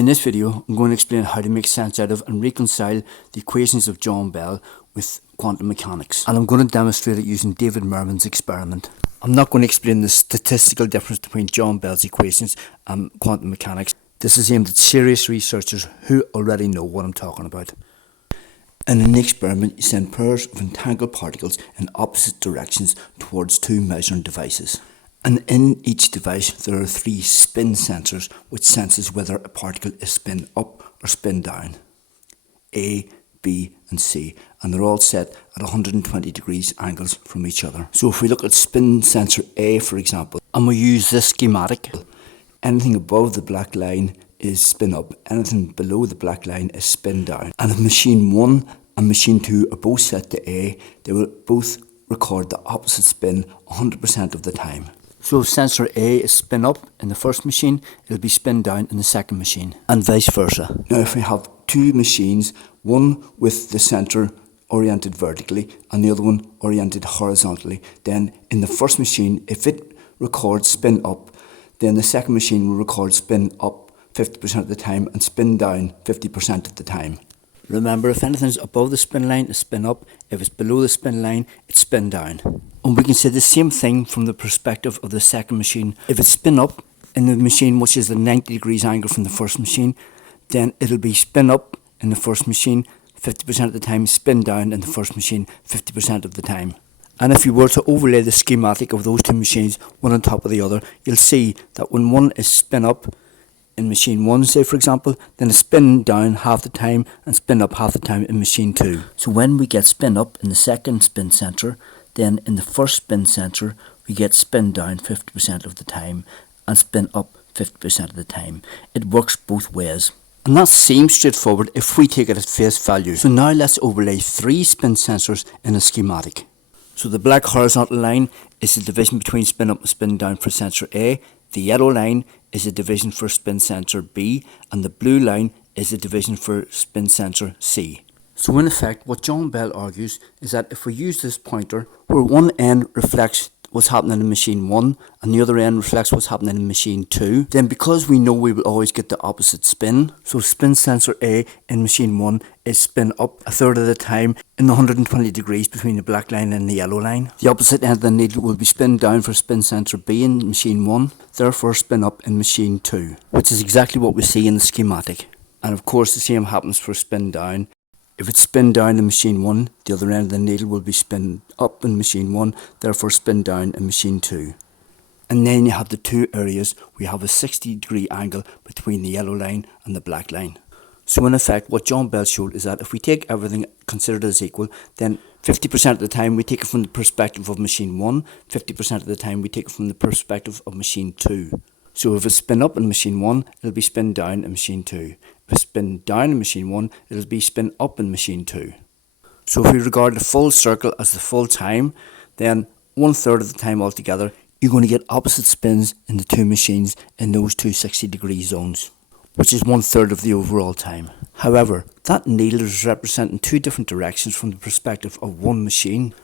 In this video, I'm going to explain how to make sense out of and reconcile the equations of John Bell with quantum mechanics. And I'm going to demonstrate it using David Merman's experiment. I'm not going to explain the statistical difference between John Bell's equations and quantum mechanics. This is aimed at serious researchers who already know what I'm talking about. In an experiment, you send pairs of entangled particles in opposite directions towards two measuring devices. And in each device there are three spin sensors which senses whether a particle is spin up or spin down. A, B and C, and they're all set at 120 degrees angles from each other. So if we look at spin sensor A, for example, and we use this schematic, anything above the black line is spin up, anything below the black line is spin down. And if machine 1 and machine 2 are both set to A, they will both record the opposite spin 100% of the time. So if sensor A is spin up in the first machine, it'll be spin down in the second machine, and vice versa. Now if we have two machines, one with the centre oriented vertically and the other one oriented horizontally, then in the first machine, if it records spin up, then the second machine will record spin up 50% of the time and spin down 50% of the time. Remember, if anything's above the spin line, it's spin up. If it's below the spin line, it's spin down. And we can say the same thing from the perspective of the second machine. If it's spin up in the machine, which is the 90 degrees angle from the first machine, then it'll be spin up in the first machine 50% of the time, spin down in the first machine 50% of the time. And if you were to overlay the schematic of those two machines, one on top of the other, you'll see that when one is spin up, in machine 1, say for example, then it's spin down half the time and spin up half the time in machine 2. So when we get spin up in the second spin sensor, then in the first spin sensor we get spin down 50% of the time and spin up 50% of the time. It works both ways. And that seems straightforward if we take it at face value. So now let's overlay three spin sensors in a schematic. So the black horizontal line is the division between spin up and spin down for sensor A. The yellow line is a division for spin sensor B, and the blue line is a division for spin sensor C. So in effect, what John Bell argues is that if we use this pointer where one end reflects what's happening in machine 1 and the other end reflects what's happening in machine 2, then because we know we will always get the opposite spin, so spin sensor A in machine 1 is spin up a third of the time in the 120 degrees between the black line and the yellow line. The opposite end of the needle will be spin down for spin sensor B in machine 1, therefore spin up in machine 2, which is exactly what we see in the schematic. And of course the same happens for spin down. If it's spin down in machine 1, the other end of the needle will be spin up in machine 1, therefore spin down in machine 2. And then you have the two areas, we have a 60 degree angle between the yellow line and the black line. So in effect, what John Bell showed is that if we take everything considered as equal, then 50% of the time we take it from the perspective of machine 1, 50% of the time we take it from the perspective of machine 2. So if it's spin up in machine 1, it'll be spin down in machine 2. If it's spin down in machine 1, it'll be spin up in machine 2. So if we regard the full circle as the full time, then 1/3 of the time altogether, you're going to get opposite spins in the two machines in those two 60 degree zones, which is 1/3 of the overall time. However, that needle is representing two different directions from the perspective of one machine,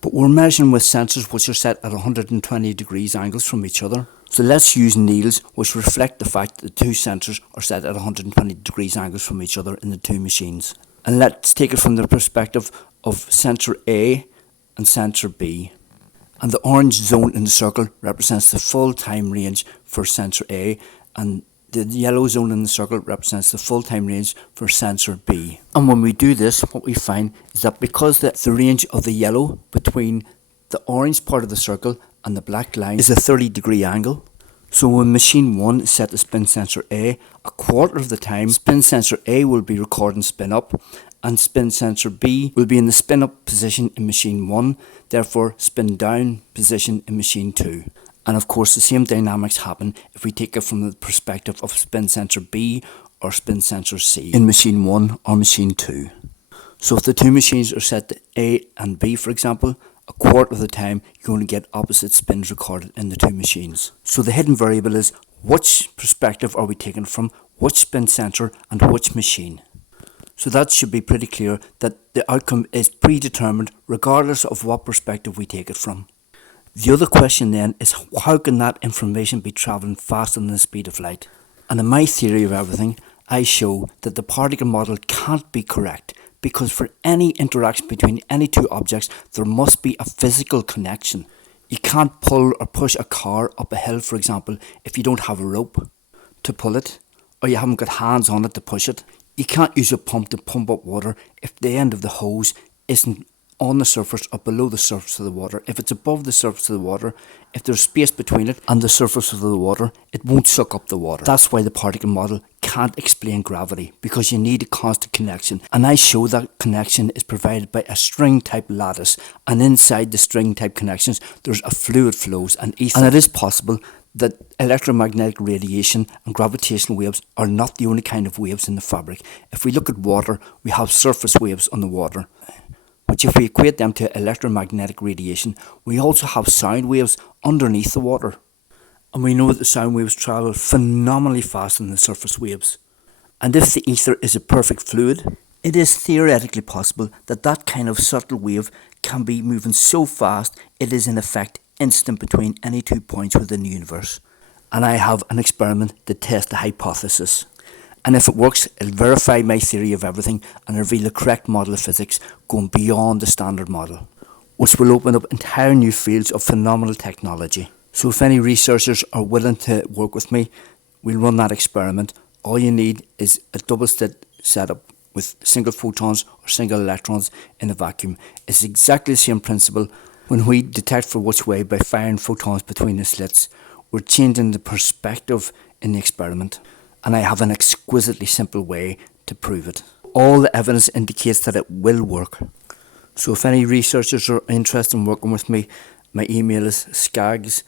but we're measuring with sensors which are set at 120 degrees angles from each other. So let's use needles which reflect the fact that the two sensors are set at 120 degrees angles from each other in the two machines. And let's take it from the perspective of sensor A and sensor B. And the orange zone in the circle represents the full time range for sensor A, and the yellow zone in the circle represents the full time range for sensor B. And when we do this, what we find is that because the range of the yellow between the orange part of the circle and the black line is a 30 degree angle, so when machine 1 is set to spin sensor A, a quarter of the time spin sensor A will be recording spin up, and spin sensor B will be in the spin up position in machine 1, therefore spin down position in machine 2. And of course the same dynamics happen if we take it from the perspective of spin sensor B or spin sensor C in machine 1 or machine 2. So if the two machines are set to A and B, for example, a quarter of the time you're going to get opposite spins recorded in the two machines. So the hidden variable is which perspective are we taking from, which spin sensor and which machine. So that should be pretty clear that the outcome is predetermined regardless of what perspective we take it from. The other question then is how can that information be travelling faster than the speed of light? And in my theory of everything, I show that the particle model can't be correct because for any interaction between any two objects, there must be a physical connection. You can't pull or push a car up a hill, for example, if you don't have a rope to pull it, or you haven't got hands on it to push it. You can't use a pump to pump up water if the end of the hose isn't on the surface or below the surface of the water. If it's above the surface of the water, if there's space between it and the surface of the water, it won't suck up the water. That's why the particle model can't explain gravity, because you need a constant connection. And I show that connection is provided by a string type lattice, and inside the string type connections there's a fluid flows and ether. And it is possible that electromagnetic radiation and gravitational waves are not the only kind of waves in the fabric. If we look at water, we have surface waves on the water, which if we equate them to electromagnetic radiation, we also have sound waves underneath the water. And we know that the sound waves travel phenomenally faster than the surface waves. And if the ether is a perfect fluid, it is theoretically possible that that kind of subtle wave can be moving so fast it is in effect instant between any 2 points within the universe. And I have an experiment to test the hypothesis. And if it works, it'll verify my theory of everything and reveal the correct model of physics going beyond the standard model, which will open up entire new fields of phenomenal technology. So if any researchers are willing to work with me, we'll run that experiment. All you need is a double slit setup with single photons or single electrons in a vacuum. It's exactly the same principle. When we detect for which way by firing photons between the slits, we're changing the perspective in the experiment. And I have an exquisitely simple way to prove it. All the evidence indicates that it will work. So if any researchers are interested in working with me, my email is skaggs,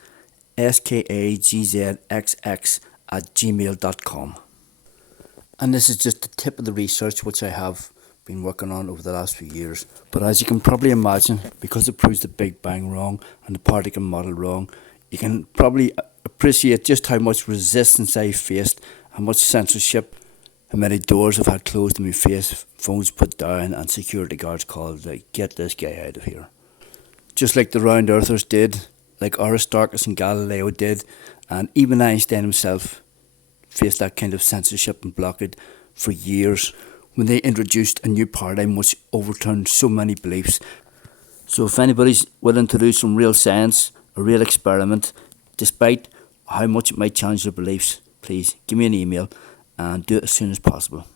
skagzxx @gmail.com. And this is just the tip of the research which I have been working on over the last few years. But as you can probably imagine, because it proves the Big Bang wrong and the particle model wrong, you can probably appreciate just how much resistance I faced, how much censorship, how many doors I've had closed in my face, phones put down and security guards called like, get this guy out of here. Just like the round earthers did, like Aristarchus and Galileo did, and even Einstein himself faced that kind of censorship and blockade for years when they introduced a new paradigm which overturned so many beliefs. So if anybody's willing to do some real science, a real experiment, despite how much it might challenge their beliefs, please give me an email and do it as soon as possible.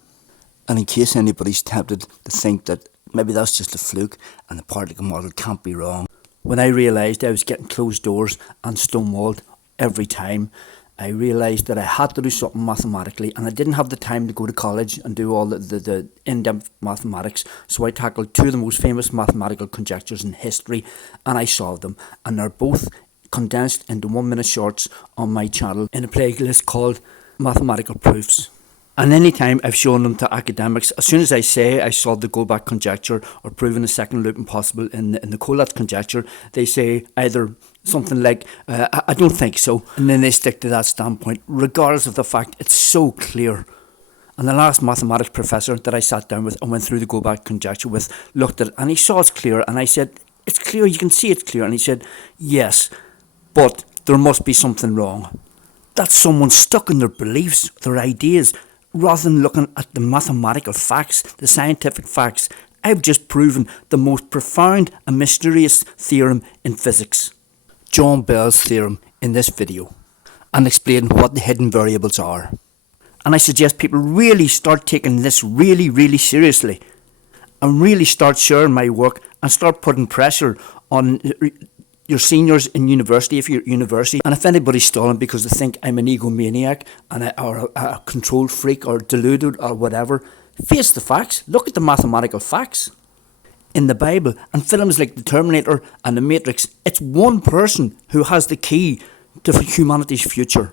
And in case anybody's tempted to think that maybe that's just a fluke and the particle model can't be wrong, when I realised I was getting closed doors and stonewalled every time, I realised that I had to do something mathematically, and I didn't have the time to go to college and do all the in-depth mathematics, so I tackled two of the most famous mathematical conjectures in history and I solved them, and they're both condensed into 1 minute shorts on my channel in a playlist called Mathematical Proofs. And anytime I've shown them to academics, as soon as I say I solved the Goldbach conjecture or proven a second loop impossible in the Collatz conjecture, they say either something like, I don't think so, and then they stick to that standpoint, regardless of the fact it's so clear. And the last mathematics professor that I sat down with and went through the Goldbach conjecture with looked at it and he saw it's clear, and I said, it's clear, you can see it's clear, and he said, yes, but there must be something wrong. That's someone stuck in their beliefs, their ideas, rather than looking at the mathematical facts, the scientific facts. I've just proven the most profound and mysterious theorem in physics, John Bells Theorem, in this video, and explain what the hidden variables are. And I suggest people really start taking this really seriously and really start sharing my work and start putting pressure on your seniors in university, if you're at university. And if anybody's stalling because they think I'm an egomaniac or a control freak or deluded or whatever, face the facts. Look at the mathematical facts. In the Bible and films like The Terminator and The Matrix, it's one person who has the key to humanity's future.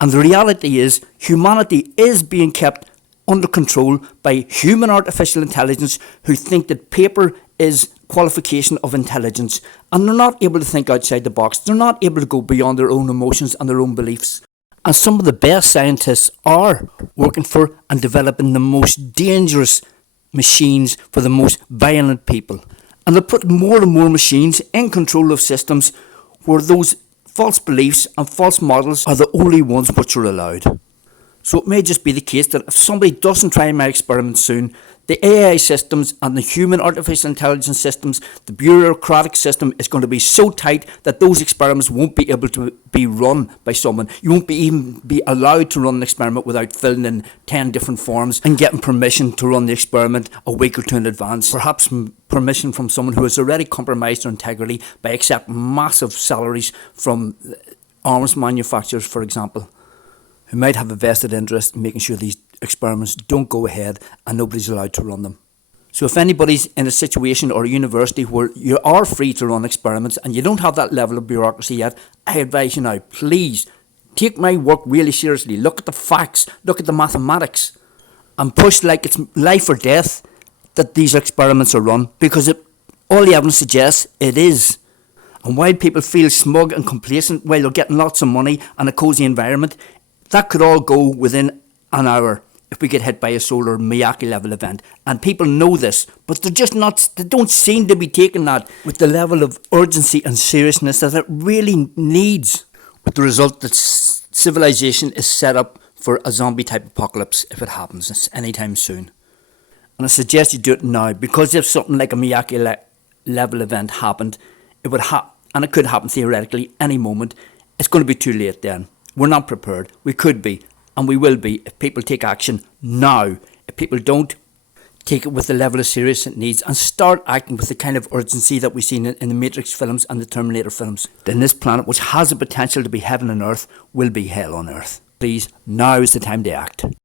And the reality is, humanity is being kept under control by human artificial intelligence who think that paper is qualification of intelligence, and they're not able to think outside the box. They're not able to go beyond their own emotions and their own beliefs. And some of the best scientists are working for and developing the most dangerous machines for the most violent people. And they're putting more and more machines in control of systems where those false beliefs and false models are the only ones which are allowed. So it may just be the case that if somebody doesn't try my experiment soon, the AI systems and the human artificial intelligence systems, the bureaucratic system is going to be so tight that those experiments won't be able to be run by someone. You won't even be allowed to run an experiment without filling in 10 different forms and getting permission to run the experiment a week or two in advance. Perhaps permission from someone who has already compromised their integrity by accepting massive salaries from arms manufacturers, for example, who might have a vested interest in making sure these experiments don't go ahead and nobody's allowed to run them. So if anybody's in a situation or a university where you are free to run experiments and you don't have that level of bureaucracy yet, I advise you now, please take my work really seriously. Look at the facts, look at the mathematics, and push like it's life or death that these experiments are run, because all the evidence suggests it is. And while people feel smug and complacent while they're getting lots of money and a cosy environment, that could all go within an hour if we get hit by a solar Miyake level event. And people know this, but they don't seem to be taking that with the level of urgency and seriousness that it really needs, with the result that civilization is set up for a zombie type apocalypse if it happens anytime soon. And I suggest you do it now, because if something like a Miyake level event happened, it would and it could happen theoretically any moment. It's going to be too late then. We're not prepared. We could be, and we will be, if people take action now. If people don't take it with the level of seriousness it needs and start acting with the kind of urgency that we've seen in the Matrix films and the Terminator films, then this planet, which has the potential to be heaven on earth, will be hell on earth. Please, now is the time to act.